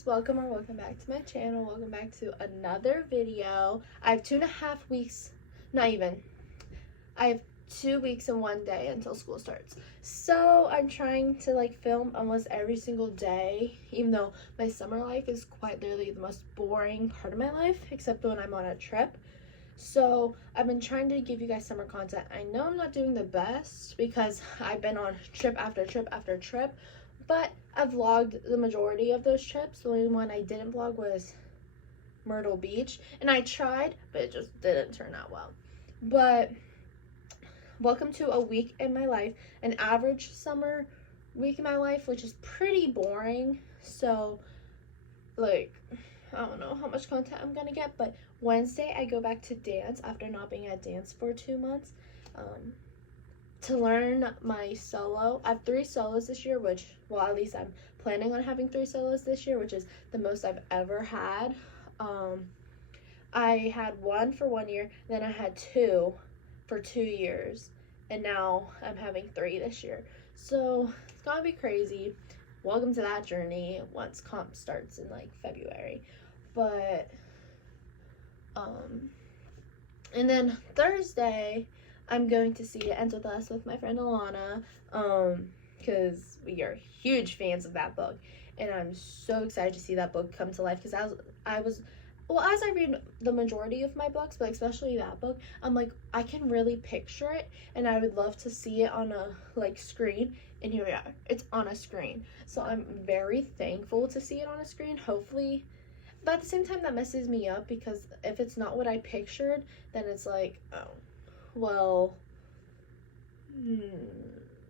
guys, welcome back to my channel. Welcome back to another video. I have 2.5 weeks, not even. I have 2 weeks and 1 day until school starts. So I'm trying to film almost every single day, even though my summer life is quite literally the most boring part of my life, except when I'm on a trip. So I've been trying to give you guys summer content. I know I'm not doing the best because I've been on trip after trip after trip, but I've vlogged the majority of those trips. The only one I didn't vlog was Myrtle Beach, and I tried, but it just didn't turn out well. But welcome to a week in my life, an average summer week in my life, which is pretty boring. So I don't know how much content I'm gonna get, but Wednesday I go back to dance after not being at dance for 2 months to learn my solo. I have 3 solos this year, which, well, at least I'm planning on having 3 solos this year, which is the most I've ever had. I had 1 for 1 year, then I had 2 for 2 years, and now I'm having 3 this year. So it's gonna be crazy. Welcome to that journey once comp starts in February. But and then Thursday I'm going to see It Ends With Us with my friend Alana, because we are huge fans of that book, and I'm so excited to see that book come to life, because as I read the majority of my books, but especially that book, I'm like, I can really picture it, and I would love to see it on a screen, and here we are, it's on a screen. So I'm very thankful to see it on a screen, hopefully. But at the same time, that messes me up, because if it's not what I pictured, then it's like, oh, well,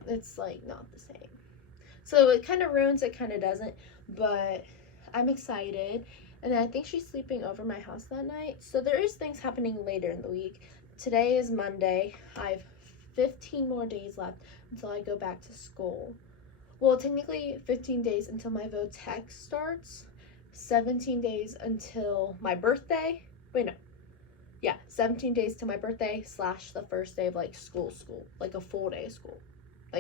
it's not the same. So it kind of ruins it, kind of doesn't, but I'm excited. And then I think she's sleeping over my house that night. So there is things happening later in the week. Today is Monday. I have 15 more days left until I go back to school. Well, technically 15 days until my VOTEC starts. 17 days until my birthday. Wait, no. Yeah, 17 days till my birthday / the first day of school, a full day of school.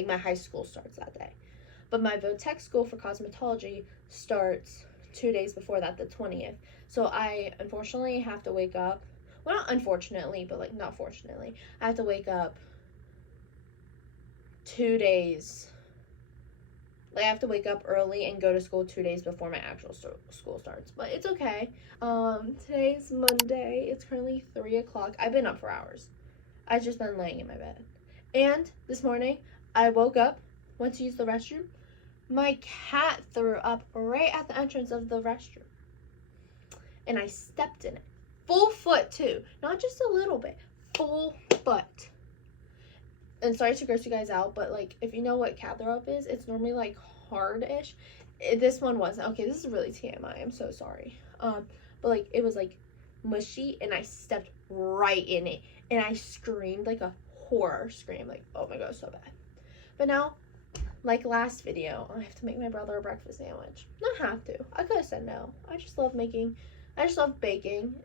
My high school starts that day. But my VOTEC school for cosmetology starts 2 days before that, the 20th. So I unfortunately have to wake up. Well, not unfortunately, but not fortunately. I have to wake up 2 days. I have to wake up early and go to school 2 days before my actual school starts. But it's okay. Today's Monday. It's currently 3 o'clock. I've been up for hours. I've just been laying in my bed. And this morning, I woke up, went to use the restroom. My cat threw up right at the entrance of the restroom. And I stepped in it. Full foot, too. Not just a little bit. Full foot. And sorry to gross you guys out, but if you know what cat throw up is, it's normally hard-ish. This one wasn't. Okay, this is really TMI. I'm so sorry. But it was mushy, and I stepped right in it, and I screamed a horror scream. Oh my god, so bad. But now, last video, I have to make my brother a breakfast sandwich. Not have to. I could have said no. I just love baking,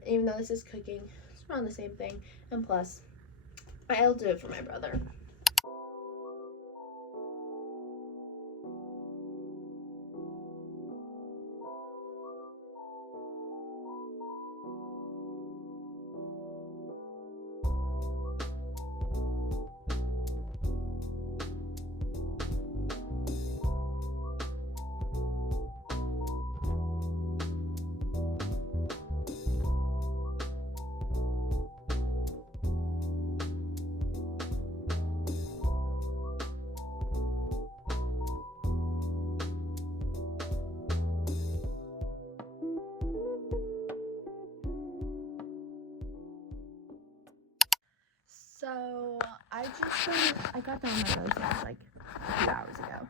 even though this is cooking. It's around the same thing. And plus, I'll do it for my brother. So I got done with my roast a few hours ago.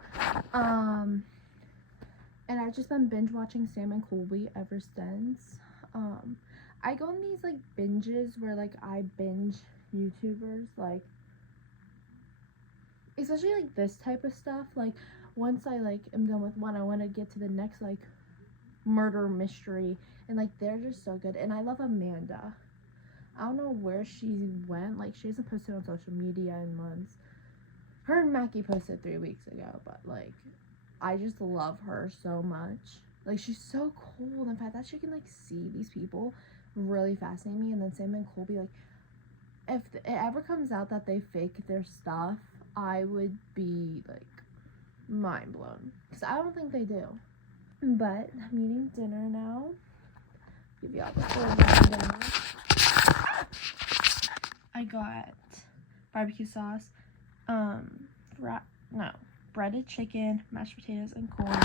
And I've just been binge watching Sam and Colby ever since. I go on these binges where I binge YouTubers, especially this type of stuff. Once I am done with one, I want to get to the next murder mystery, and they're just so good. And I love Amanda. I don't know where she went. She hasn't posted on social media in months. Her and Mackie posted 3 weeks ago, but I just love her so much. Like, she's so cold. In fact, that she can like see these people really fascinate me. And then Sam and Colby, like, if it ever comes out that they fake their stuff, I would be like mind blown, because I don't think they do. But I'm eating dinner now. Give you all the full dinner. I got barbecue sauce, breaded chicken, mashed potatoes, and corn.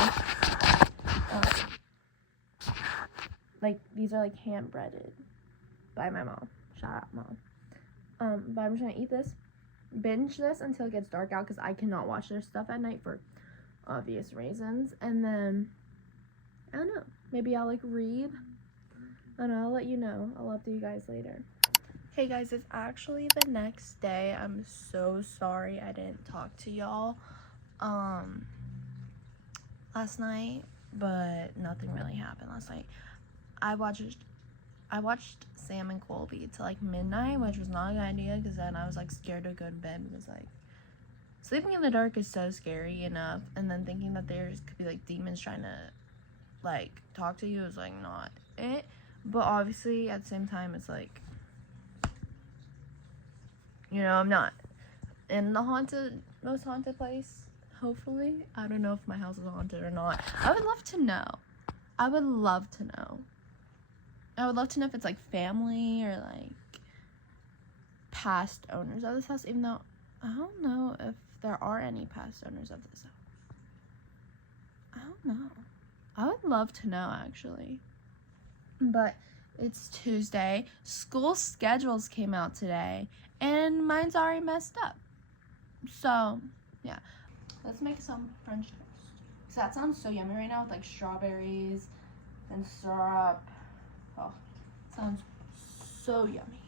Like, these are like hand breaded by my mom. Shout out, Mom. But I'm just gonna eat this, binge this until it gets dark out, because I cannot watch their stuff at night for obvious reasons. And then, I don't know, maybe I'll like read, and I'll let you know. I'll update you guys later. Hey guys, it's actually the next day. I'm so sorry I didn't talk to y'all last night, but nothing really happened last night. I watched Sam and Colby till like midnight, which was not a good idea, because then I was like scared to go to bed, because like sleeping in the dark is so scary enough, and then thinking that there could be like demons trying to like talk to you is like not it. But obviously at the same time, it's like, you know, I'm not in the most haunted place, hopefully. I don't know if my house is haunted or not. I would love to know. I would love to know if it's like family or like past owners of this house, even though I don't know if there are any past owners of this house. I don't know. I would love to know, actually. But it's Tuesday. School schedules came out today, and mine's already messed up. So, yeah. Let's make some French toast. So that sounds so yummy right now with like strawberries and syrup. Oh, sounds so yummy.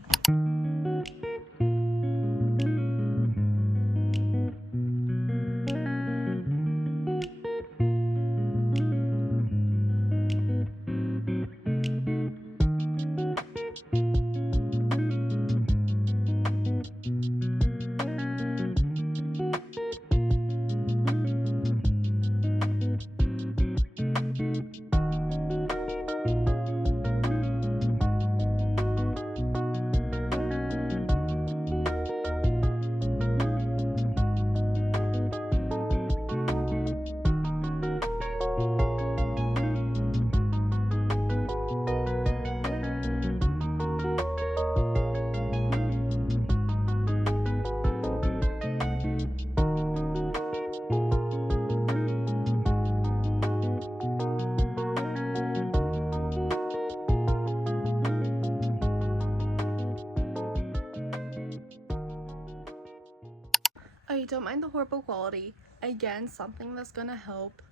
Oh, don't mind the horrible quality. Again, something that's gonna help.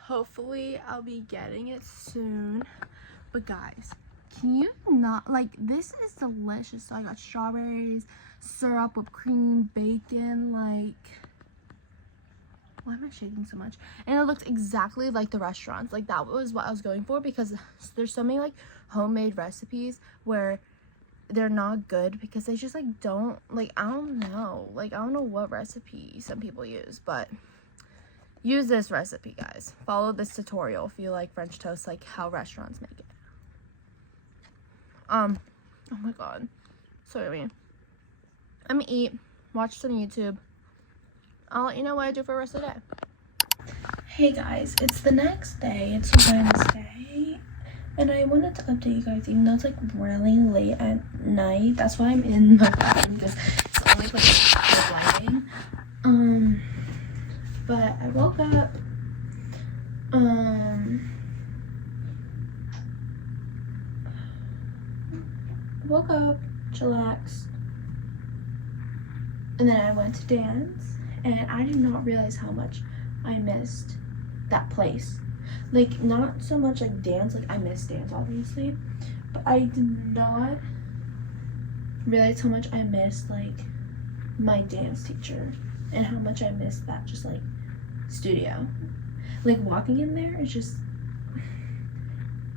Hopefully, I'll be getting it soon. But guys, can you not, like, this is delicious. So I got strawberries, syrup, whipped cream, bacon, like, why am I shaking so much? And it looks exactly like the restaurants. Like, that was what I was going for, because there's so many like homemade recipes where they're not good because they just like don't, like, I don't know what recipe some people use, but use this recipe, guys. Follow this tutorial if you like French toast, like how restaurants make it. Oh my god, so yummy. I'm gonna eat, watch some YouTube. I'll let you know what I do for the rest of the day. Hey guys, it's the next day. It's Wednesday. And I wanted to update you guys, even though it's like really late at night. That's why I'm in my bedroom, because it's the only place with lighting. But I woke up. Chillaxed. And then I went to dance, and I did not realize how much I missed that place. Like, not so much like dance, like I miss dance obviously, but I did not realize how much I missed like my dance teacher, and how much I missed that just like studio. Like, walking in there is just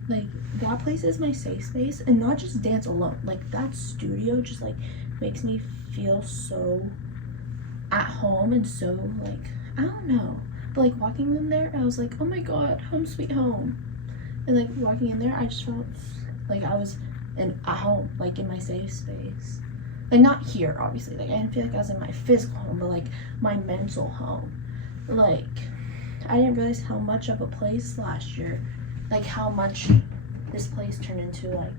like, that place is my safe space, and not just dance alone, like that studio just like makes me feel so at home, and so like, I don't know. But like, walking in there, I was like, oh my god, home sweet home. And like walking in there, I just felt like I was at home, like in my safe space. Like not here, obviously. Like I didn't feel like I was in my physical home, but like my mental home. Like I didn't realize how much of a place last year, like how much this place turned into like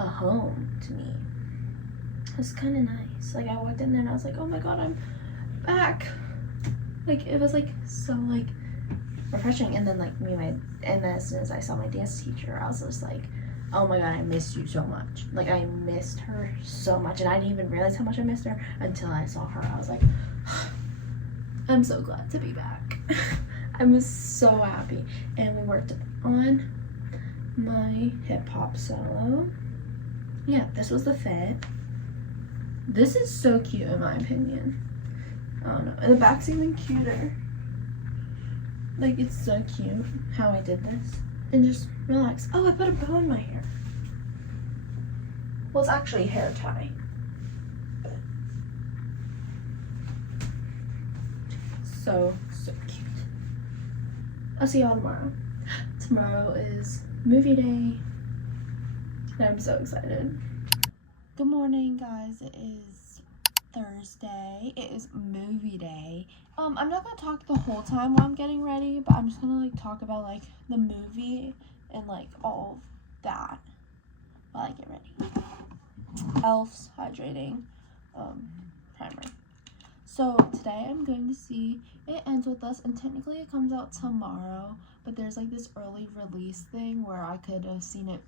a home to me. It was kind of nice. Like I walked in there and I was like, oh my god, I'm back. Like it was like so like refreshing. And then like and as soon as I saw my dance teacher, I was just like, oh my god, I missed you so much. Like I missed her so much, and I didn't even realize how much I missed her until I saw her. I was like, I'm so glad to be back. I was so happy. And we worked on my hip hop solo. Yeah, this was the fit. This is so cute in my opinion. I don't know. And the back's even cuter. Like it's so cute how I did this. And just relax. Oh, I put a bow in my hair. Well, it's actually a hair tie. So cute. I'll see y'all tomorrow. Tomorrow is movie day. And I'm so excited. Good morning, guys. It is Thursday. It is movie day. I'm not gonna talk the whole time while I'm getting ready, but I'm just gonna like talk about like the movie and like all of that while I get ready. Elf's hydrating primer. So today I'm going to see It Ends With Us, and technically it comes out tomorrow, but there's like this early release thing where I could have seen it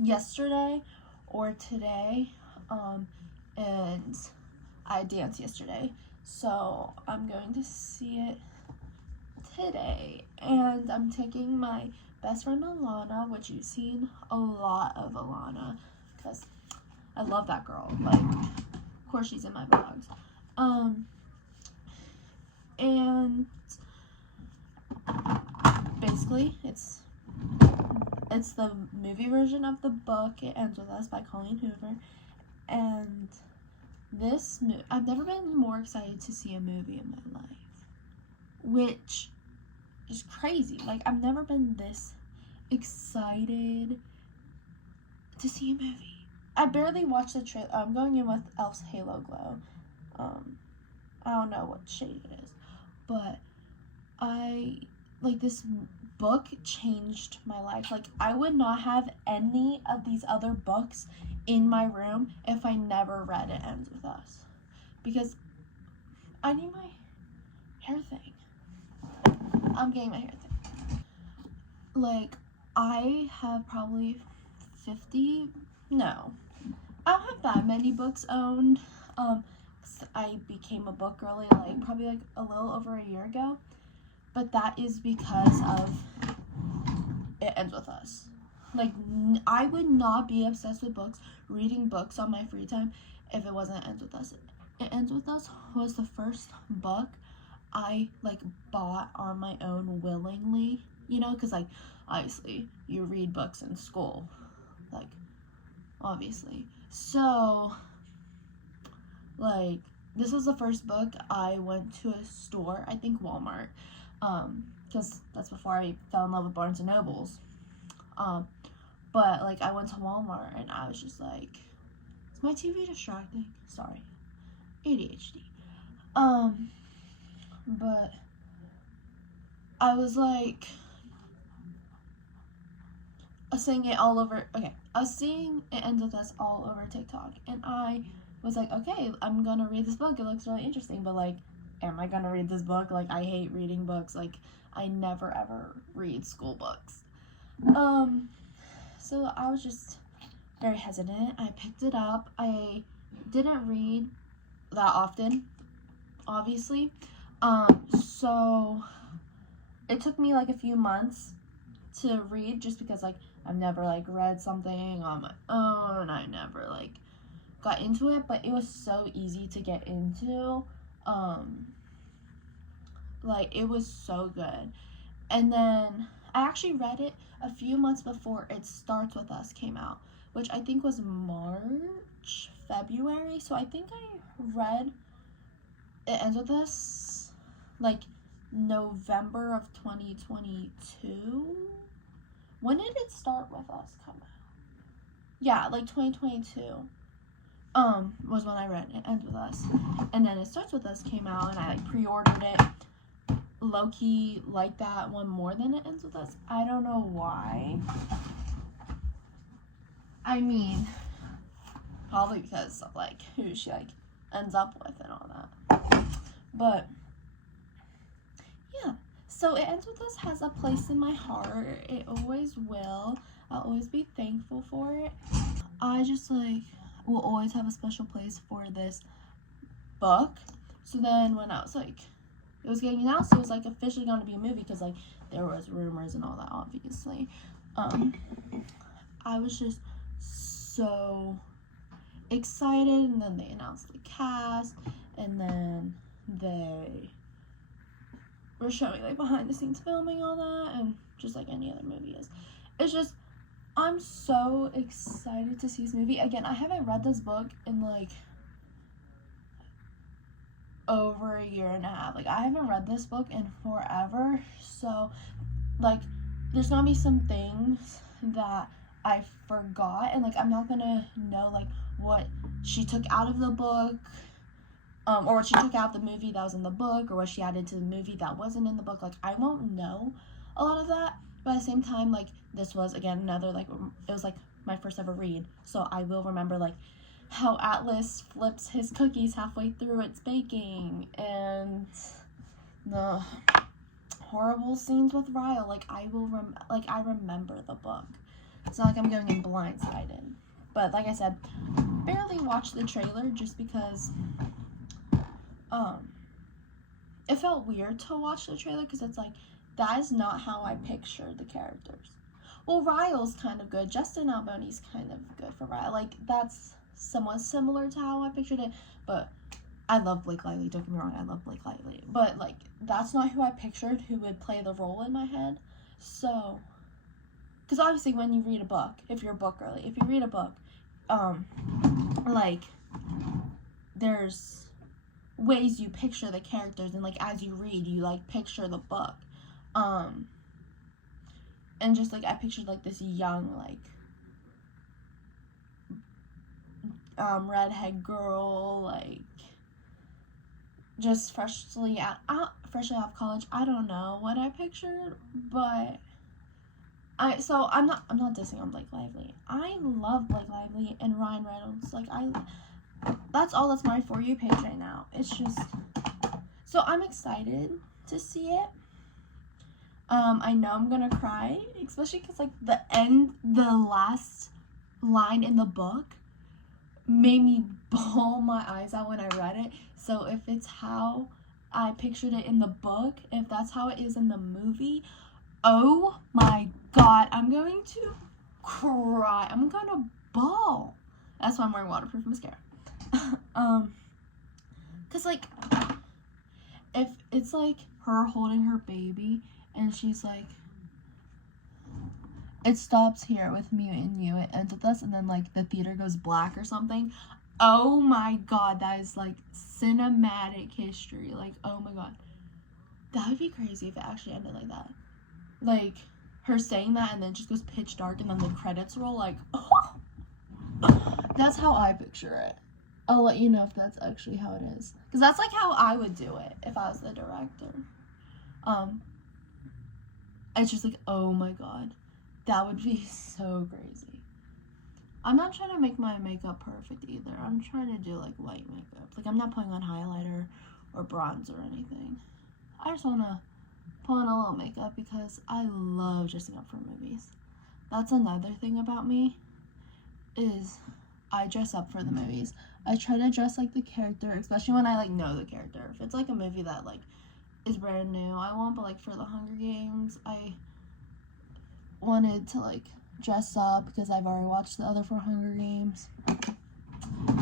yesterday or today, and I danced yesterday, so I'm going to see it today. And I'm taking my best friend Alana, which you've seen a lot of Alana because I love that girl. Like, of course she's in my vlogs. And basically it's the movie version of the book It Ends With Us by Colleen Hoover. And this I've never been more excited to see a movie in my life, which is crazy. Like I've never been this excited to see a movie. I barely watched the trailer. I'm going in with Elf's Halo Glow. I don't know what shade it is, but this book changed my life. Like I would not have any of these other books in my room if I never read It Ends With Us, because I need my hair thing. I'm getting my hair thing. Like I have probably 50, no, I don't have that many books owned. I became a book girly like probably like a little over a year ago, but that is because of It Ends With Us. Like I would not be obsessed with books, reading books on my free time, if it wasn't It Ends With Us. It Ends With Us was the first book I like bought on my own willingly, you know, because like obviously you read books in school, like obviously. So like this was the first book I went to a store, I think Walmart, because that's before I fell in love with Barnes and Nobles. But like I went to Walmart and I was just like, is my TV distracting? Sorry, ADHD. But I was like, I was seeing it all over. Okay, I was seeing It Ends With Us all over TikTok, and I was like, okay, I'm gonna read this book. It looks really interesting, but like, am I gonna read this book? Like, I hate reading books. Like, I never ever read school books. So I was just very hesitant. I picked it up. I didn't read that often, obviously. So it took me like a few months to read, just because like I've never like read something on my own. I never like got into it, but it was so easy to get into. Like it was so good. And then I actually read it a few months before It Starts With Us came out, which I think was March, February. So I think I read It Ends With Us like November of 2022, when did It Start With Us come out? Yeah, like 2022. Was when I read It Ends With Us. And then It Starts With Us came out, and I like pre-ordered it. Low-key like that one more than It Ends With Us. I don't know why. I mean, probably because of like who she like ends up with and all that. But yeah, so It Ends With Us has a place in my heart. It always will. I'll always be thankful for it. I just like will always have a special place for this book. So then when I was like, it was getting announced, it was like officially going to be a movie, because like there was rumors and all that, obviously. I was just so excited, and then they announced the cast, and then they were showing like behind the scenes filming, all that, and just like any other movie is. It's just, I'm so excited to see this movie. Again, I haven't read this book in like over a year and a half. Like, I haven't read this book in forever, so like there's gonna be some things that I forgot, and like I'm not gonna know like what she took out of the book, or what she took out of the movie that was in the book, or what she added to the movie that wasn't in the book. Like, I won't know a lot of that, but at the same time, like, this was again another like, it was like my first ever read, so I will remember like how Atlas flips his cookies halfway through its baking, and the horrible scenes with Ryle. Like, I will I remember the book. It's not like I'm going in blindsided. But like I said, barely watched the trailer just because it felt weird to watch the trailer, because it's like, that is not how I picture the characters. Well, Ryle's kind of good. Justin Alboni's kind of good for Ryle. Like, that's somewhat similar to how I pictured it, but I love Blake Lively, don't get me wrong, I love Blake Lively, but like, that's not who I pictured who would play the role in my head. So, because obviously when you read a book, if you read a book, like, there's ways you picture the characters, and like as you read, you like picture the book, and just like I pictured like this young like redhead girl, like just freshly out of college. I don't know what I pictured, but I'm not dissing on Blake Lively. I love Blake Lively and Ryan Reynolds. Like, that's all that's my For You page right now. It's just, so I'm excited to see it. I know I'm gonna cry, especially because like the last line in the book made me bawl my eyes out when I read it. So if it's how I pictured it in the book, if that's how it is in the movie, oh my god, I'm going to cry. I'm gonna bawl. That's why I'm wearing waterproof mascara. Cause like, if it's like her holding her baby and she's like, it stops here with me and you, it ends with us, and then like the theater goes black or something. Oh my god, that is like cinematic history. Like, oh my god, that would be crazy if it actually ended like that. Like, her saying that and then it just goes pitch dark and then the credits roll. Like, oh, that's how I picture it. I'll let you know if that's actually how it is, because that's like how I would do it if I was the director. It's just like, oh my god, that would be so crazy. I'm not trying to make my makeup perfect either. I'm trying to do like light makeup. Like, I'm not putting on highlighter or bronze or anything. I just want to put on a little makeup because I love dressing up for movies. That's another thing about me, is I dress up for the movies. I try to dress like the character, especially when I like know the character. If it's like a movie that like is brand new, I won't. But like for the Hunger Games, I wanted to like dress up because I've already watched the other 4 Hunger Games.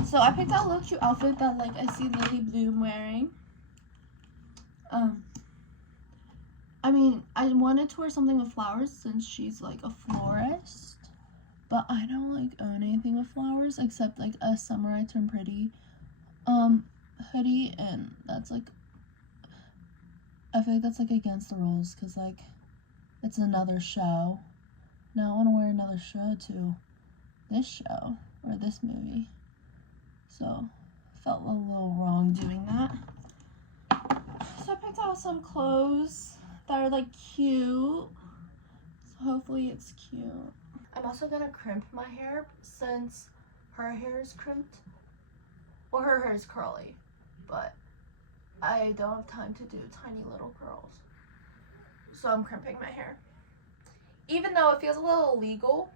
So I picked out a little cute outfit that like I see Lily Bloom wearing. I mean, I wanted to wear something with flowers since she's like a florist, but I don't like own anything with flowers except like a Summer I Turn Pretty hoodie, and that's like, I feel like that's like against the rules because like it's another show, Now I want to wear another show to this show or this movie. So felt a little wrong doing that. So I picked out some clothes that are like cute. So hopefully it's cute. I'm also gonna crimp my hair since her hair is crimped. Well, her hair is curly, but I don't have time to do tiny little curls. So I'm crimping my hair. Even though it feels a little illegal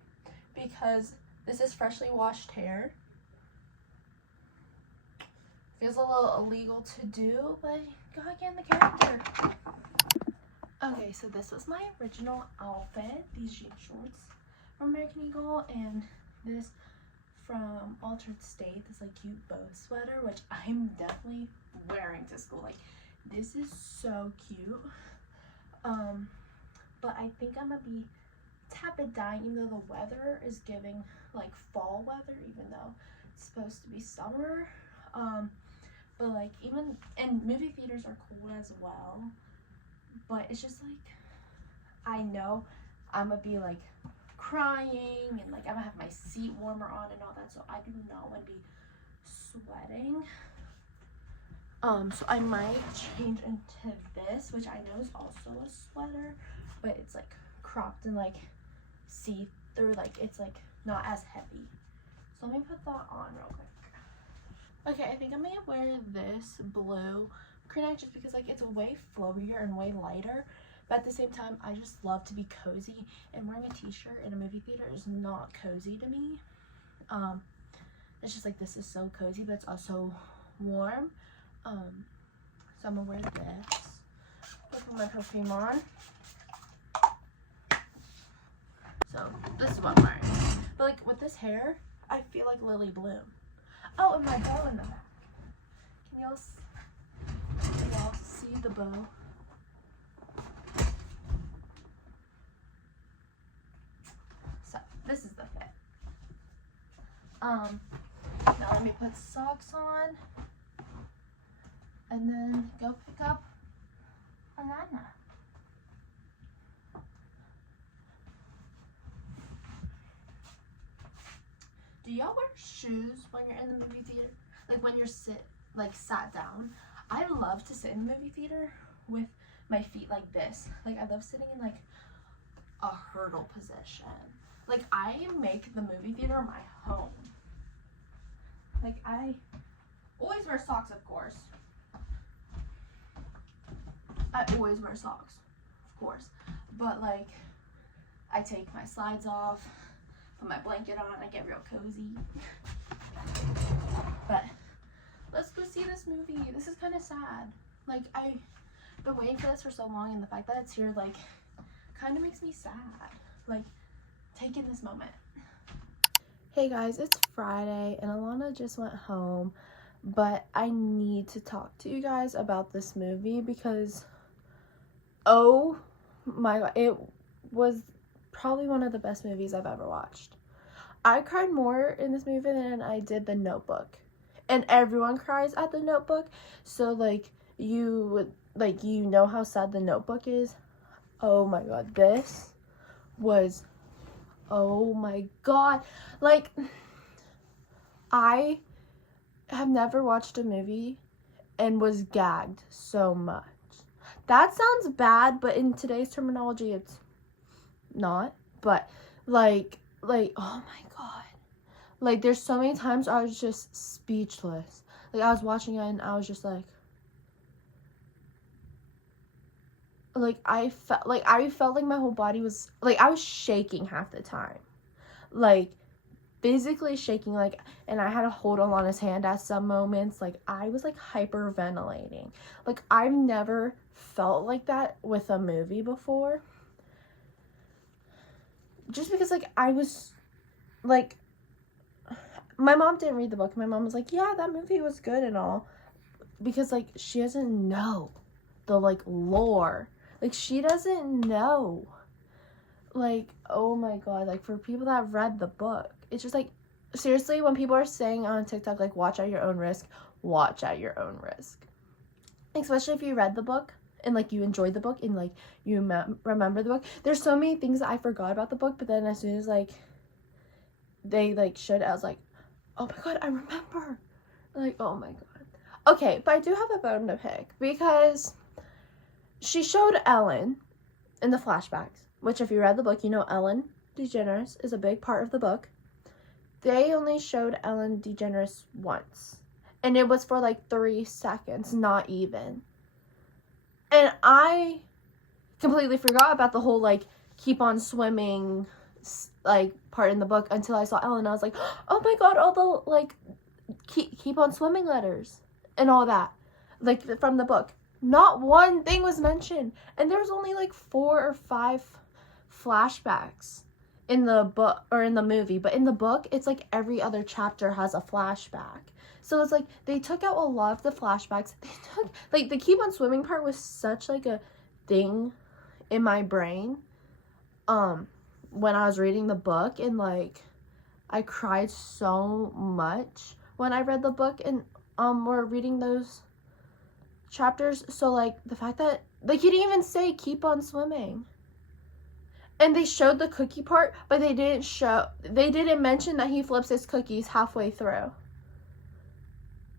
because this is freshly washed hair. Feels a little illegal to do, but gotta get in the character. Okay, so this was my original outfit. These jean shorts from American Eagle and this from Altered State, this like cute bow sweater, which I'm definitely wearing to school. Like, this is so cute. But I think I'm gonna be tepid dying, even though the weather is giving like fall weather, even though it's supposed to be summer. But like, even, and movie theaters are cool as well, but it's just like, I know I'm gonna be like crying and like I'm gonna have my seat warmer on and all that, so I do not want to be sweating. So I might change into this, which I know is also a sweater, but it's like cropped and like see-through, like it's like not as heavy. So let me put that on real quick. Okay, I think I'm gonna wear this blue crew neck just because like it's way flowier and way lighter, but at the same time I just love to be cozy, and wearing a t-shirt in a movie theater is not cozy to me. It's just like, this is so cozy, but it's also warm. So I'm gonna wear this, put my perfume on. So this is what I'm wearing, but like with this hair I feel like Lily Bloom. Oh, and my bow in the back. Can y'all see the bow? So this is the fit. Now let me put socks on and then go pick up Alana. Do y'all wear shoes when you're in the movie theater? Like when you're sat down? I love to sit in the movie theater with my feet like this. Like I love sitting in like a hurdle position. Like I make the movie theater my home. Like I always wear socks, of course. I always wear socks, of course. But like I take my slides off, put my blanket on, I get real cozy. But let's go see this movie. This is kind of sad. Like I've been waiting for this for so long, and the fact that it's here like kind of makes me sad. Like taking this moment. Hey guys, it's Friday and Alana just went home, but I need to talk to you guys about this movie because oh my god, it was probably one of the best movies I've ever watched. I cried more in this movie than I did The Notebook. And everyone cries at The Notebook. So like you know how sad The Notebook is. Oh my god, this was, oh my god. Like, I have never watched a movie and was gagged so much. That sounds bad, but in today's terminology it's not. But like oh my god, like there's so many times I was just speechless. Like I was watching it and I was just like I felt like my whole body was like, I was shaking half the time, like physically shaking, like, and I had to hold Alana's hand at some moments. Like I was like hyperventilating. Like I've never felt like that with a movie before, just because like I was like, my mom didn't read the book. My mom was like, yeah, that movie was good and all, because like she doesn't know the like lore. Like she doesn't know. Like, oh my god, like for people that have read the book, it's just like, seriously, when people are saying on TikTok like watch at your own risk, watch at your own risk. Especially if you read the book, and like you enjoyed the book and like you remember the book. There's so many things that I forgot about the book, but then as soon as like they like showed it, I was like, oh my god, I remember. Like, oh my god. Okay, but I do have a bone to pick because she showed Ellen in the flashbacks, which if you read the book, you know Ellen DeGeneres is a big part of the book. They only showed Ellen DeGeneres once, and it was for like 3 seconds, not even. And I completely forgot about the whole like keep on swimming like part in the book until I saw Ellen. I was like, oh my god, all the like keep on swimming letters and all that, like from the book. Not one thing was mentioned, and there's only like 4 or 5 flashbacks in the book or in the movie, but in the book it's like every other chapter has a flashback. So it's like they took out a lot of the flashbacks. They took like the keep on swimming part was such like a thing in my brain when I was reading the book, and like I cried so much when I read the book and we're reading those chapters. So like the fact that like he didn't even say keep on swimming, and they showed the cookie part, but they didn't mention that he flips his cookies halfway through.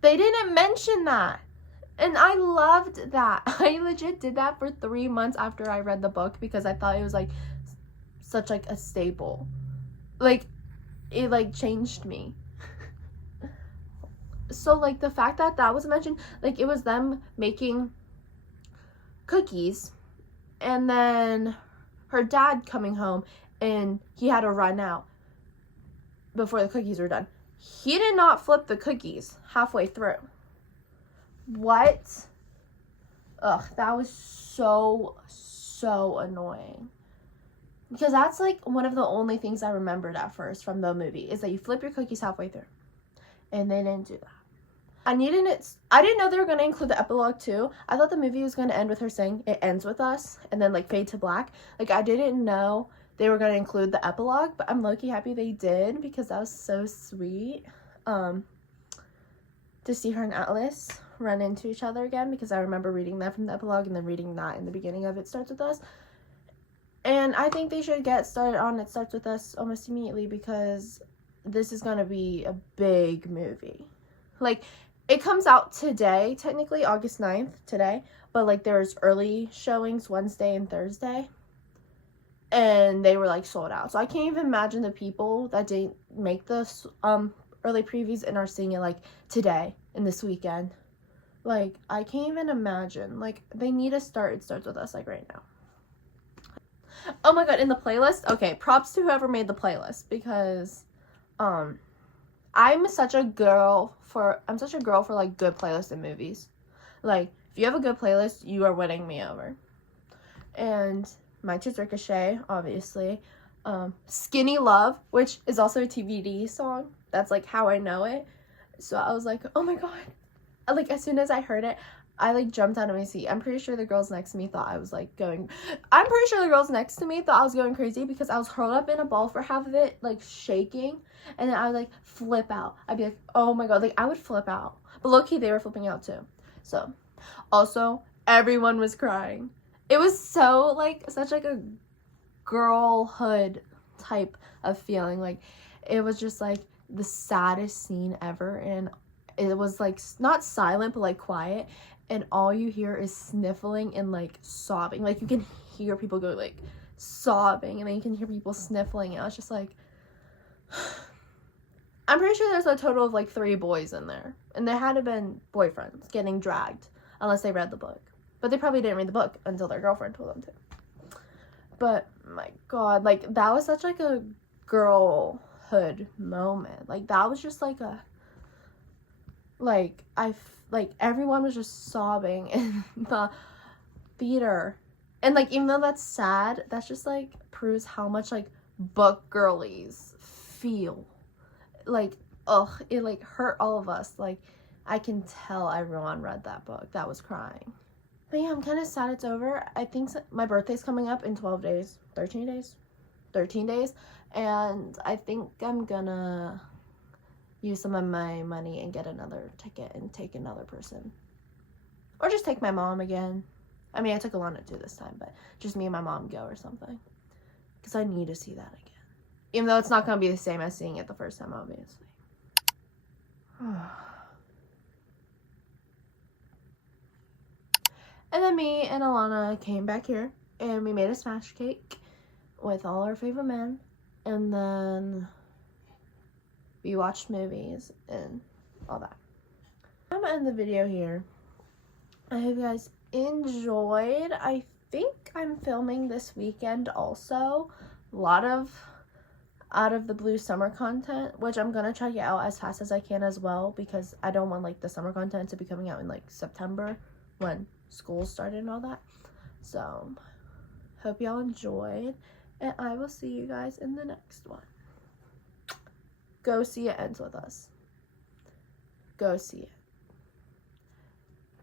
They didn't mention that, and I loved that. I legit did that for 3 months after I read the book because I thought it was like such like a staple. Like it like changed me. So like the fact that that was mentioned, like it was them making cookies and then her dad coming home and he had to run out before the cookies were done. He did not flip the cookies halfway through. What? Ugh, that was so annoying. Because that's like one of the only things I remembered at first from the movie is that you flip your cookies halfway through. And they didn't do that. I didn't know they were going to include the epilogue too. I thought the movie was going to end with her saying it ends with us and then like fade to black. Like I didn't know they were going to include the epilogue, but I'm low-key happy they did because that was so sweet to see her and Atlas run into each other again, because I remember reading that from the epilogue and then reading that in the beginning of It Starts With Us. And I think they should get started on It Starts With Us almost immediately because this is going to be a big movie. Like, it comes out today, technically, August 9th, today. But, like, there's early showings Wednesday and Thursday. And they were, like, sold out. So I can't even imagine the people that didn't make the early previews and are seeing it, like, today and this weekend. Like, I can't even imagine. Like, they need to start It Starts With Us, like, right now. Oh my god, in the playlist? Okay, props to whoever made the playlist because I'm such a girl for like good playlists in movies. Like, if you have a good playlist, you are winning me over. And My Choose Ricochet, obviously. Skinny Love, which is also a TBD song. That's like how I know it. So I was like, oh my god. Like, as soon as I heard it, I like jumped out of my seat. I'm pretty sure the girls next to me thought I was like going crazy because I was curled up in a ball for half of it, like shaking, and then I would like flip out. I'd be like, oh my god, like I would flip out. But low-key, they were flipping out too. So also everyone was crying. It was so like such like a girlhood type of feeling. Like it was just like the saddest scene ever, and it was like not silent but like quiet, and all you hear is sniffling and like sobbing. Like you can hear people go like sobbing, and then you can hear people sniffling, and I was just like I'm pretty sure there's a total of like 3 boys in there, and there had to have been boyfriends getting dragged unless they read the book, but they probably didn't read the book until their girlfriend told them to. But my god, like that was such like a girlhood moment. Like that was just like a like everyone was just sobbing in the theater, and like even though that's sad, that's just like proves how much like book girlies feel. Like it like hurt all of us. Like I can tell everyone read that book that was crying. But yeah, I'm kind of sad it's over. I think my birthday's coming up in 13 days, and I think I'm gonna use some of my money and get another ticket and take another person. Or just take my mom again. I mean, I took Alana too this time, but just me and my mom go or something. Because I need to see that again. Even though it's not going to be the same as seeing it the first time, obviously. And then me and Alana came back here and we made a smash cake with all our favorite men. And then we watched movies and all that. I'm going to end the video here. I hope you guys enjoyed. I think I'm filming this weekend also. A lot of out of the blue summer content, which I'm gonna try to get out as fast as I can as well, because I don't want like the summer content to be coming out in like September when school started and all that. So hope y'all enjoyed, and I will see you guys in the next one. Go see It Ends With Us. Go see it.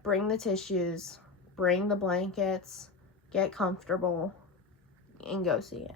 Bring the tissues, bring the blankets, get comfortable, and go see it.